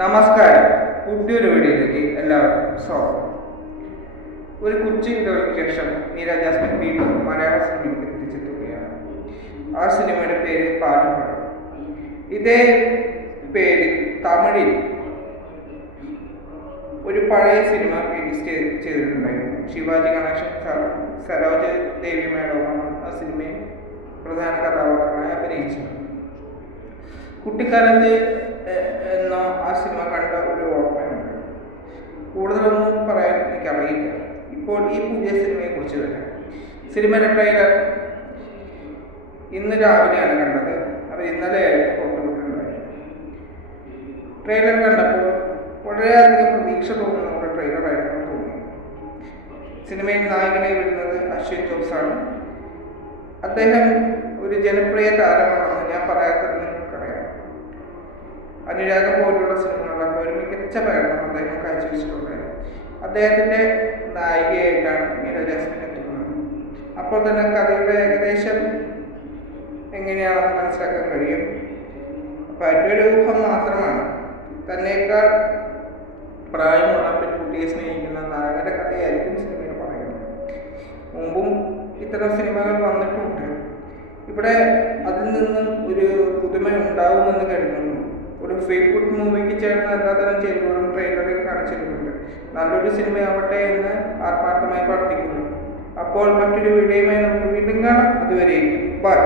നമസ്കാരം. പുതിയൊരു വീഡിയോയിലേക്ക് എല്ലാവർക്കും സ്വാഗതം. ഒരു കൊച്ചി ഇടവേളയ്ക്ക് ശേഷം മീര ജാസ്മിൻ വീണ്ടും മലയാള സിനിമയിൽ എത്തിച്ചെത്തുകയാണ്. ആ സിനിമയുടെ പേര് പാട്ടുപാട. ഇതേ പേര് തമിഴിൽ ഒരു പഴയ സിനിമ റിലീസ് ചെയ്തിട്ടുണ്ടായിരുന്നു. ശിവാജി ഗണേശൻ സരോജ് ദേവി മേഡമാണ് ആ സിനിമയിൽ പ്രധാന കഥാപാത്രമായി അഭിനയിച്ചത്. കുട്ടിക്കാലത്ത് എന്ന ആ സിനിമ കണ്ട ഒരു ഓർമ്മയുണ്ട്. കൂടുതലൊന്നും പറയാൻ എനിക്കറിയില്ല. ഇപ്പോൾ ഈ പുതിയ സിനിമയെ കുറിച്ച് തന്നെ സിനിമയുടെ ട്രെയിലർ ഇന്ന് രാവിലെയാണ് കണ്ടത്. അത് ഇന്നലെ പുറത്തുവിട്ടിട്ടുണ്ടായിരുന്നു. ട്രെയിലർ കണ്ടപ്പോൾ വളരെയധികം പ്രതീക്ഷ തോന്നുന്ന ഒരു ട്രെയിലറായിട്ടാണ് തോന്നിയത്. സിനിമയിൽ നായകനെ വരുന്നത് അശ്വിൻ ജോസാണ്. അദ്ദേഹം ഒരു ജനപ്രിയ താരമാണെന്ന് ഞാൻ പറയാത്തത് നിങ്ങൾക്കറിയാം. അനുരാഗ പോലുള്ള സിനിമകളിലൊക്കെ ഒരു മികച്ച പ്രകടനം അദ്ദേഹം കാഴ്ചവെച്ചിട്ടുണ്ട്. അദ്ദേഹത്തിൻ്റെ നായികയായിട്ടാണ് മീര ജാസ്മിൻ എത്തുന്നത്. അപ്പോൾ തന്നെ കഥയുടെ ഏകദേശം എങ്ങനെയാണെന്ന് മനസ്സിലാക്കാൻ കഴിയും. അപ്പം എൻ്റെ ഒരു ഊഹം മാത്രമാണ്. തന്നേക്കാൾ പ്രായമുള്ള പെൺകുട്ടിയെ സ്നേഹിക്കുന്ന നായകൻ്റെ കഥയായിരിക്കും സിനിമയിൽ പറയുന്നത്. മുമ്പും ഇത്തരം സിനിമകൾ വന്നിട്ടുണ്ട്. ഇവിടെ അതിൽ നിന്നും ഒരു പുതുമ ഉണ്ടാവുമെന്ന് കരുതുന്നു. ഒരു ഫീൽ ഗുഡ് മൂവിക്ക് ചേർന്ന് എല്ലാതരം ചെയ്യുമ്പോഴും ട്രെയിലറിൽ കാണിച്ചിട്ടുണ്ട്. നല്ലൊരു സിനിമയാവട്ടെ എന്ന് ആത്മാർത്ഥമായി പ്രാർത്ഥിക്കുന്നു. അപ്പോൾ മറ്റൊരു വീഡിയോയുമായി നമുക്ക് വീണ്ടും കാണാം. അതുവരെ ബൈ.